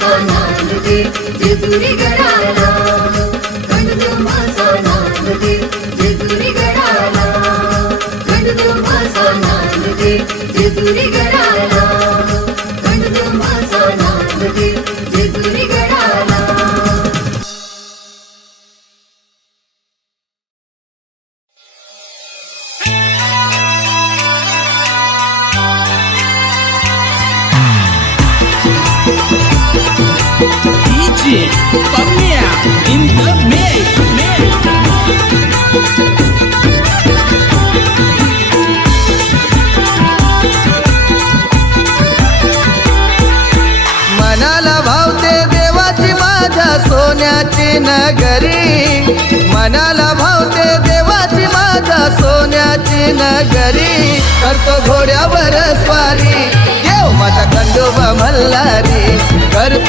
मासा नांदते जेजुरी गडाला, खंडू मासा नांदते जेजुरी गडाला, खंडू मासा नांदते जेजुरी गडाला, खंडू मासा नांदते Jejuri गडाला. DJ Pamia in the mix. मनाला भावते देवाची माझ्या सोन्याची नगरी, मनाला भावते देवाची माझ्या सोन्याची नगरी. करतो घोड्यावर स्वारी देव माझा खंडोबा मल्हारी,